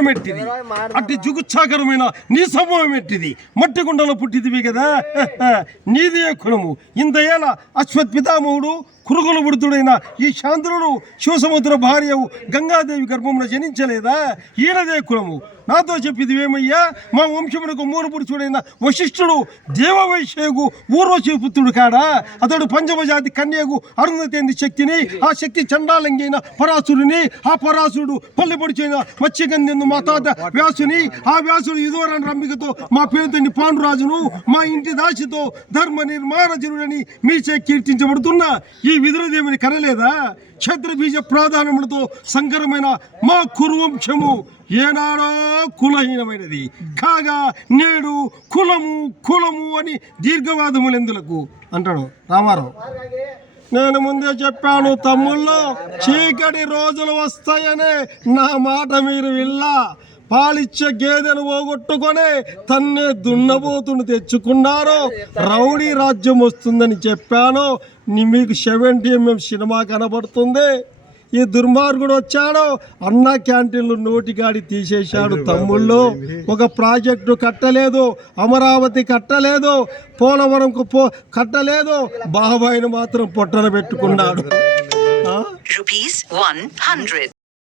మెట్టిది అట్టి జుగుచ్చాకరమైన నీ సమూహం ఎట్టిది మట్టి గుండలో పుట్టిదివి కదా. నీదే కులము? ఇంతయేళ అశ్వత్ పితామహుడు కురుకుల బుడుతుడైన ఈ శాంతుడు శివసముద్ర భార్యవు గంగాదేవి గర్భమున జనించలేదా? ఈయనదే కులము. నాతో చెప్పిది ఏమయ్యా? మా వంశమునకు మూల పురుషుడైన వశిష్ఠుడు దేవవైశ్యకు ఊర్వశి పుత్రుడు కాడా? అతడు పంచమజాతి కన్యకు అరుంధతేంది శక్తిని ఆ శక్తి చండాలంగైన పరాసురుని ఆ పరాసురుడు పల్లె పొడిచైన మత్స్యగంధెందు మా తాత వ్యాసుని ఆ వ్యాసుడు ఇదోరని రంభికతో మా పేరుతండి పాండురాజును మా ఇంటి దాసితో ధర్మ నిర్మాణ జనుడని మీచే కీర్తించబడుతున్న ఈ విదురదేవుని కనలేదా? క్షత్రబీజ ప్రాధాన్యములతో సంకరమైన మా కురువంశము ఏనాడో కులహీనమైనది. కాగా నేడు కులము కులము అని దీర్ఘవాదములెందులకు? అంటాడు రామారావు. నేను ముందే చెప్పాను తమ్ముళ్ళు చీకటి రోజులు వస్తాయనే నా మాట మీరు విల్లా. పాలిచ్చే గేదెను పోగొట్టుకొని తన్నే దున్నబోతును తెచ్చుకున్నారు రౌడీ రాజ్యం వస్తుందని చెప్పాను నీ మీకు సెవెంటీ ఎంఎం సినిమా కనబడుతుంది. ఈ దుర్మార్గుడు వచ్చాడు అన్న క్యాంటీన్లు నోటిగాడి తీసేశాడు తమ్ముళ్ళు. ఒక ప్రాజెక్టు కట్టలేదు అమరావతి కట్టలేదు పోలవరంకు పో కట్టలేదు. బాబాయిని మాత్రం పొట్టన పెట్టుకున్నాడు. ఆ? rupees 100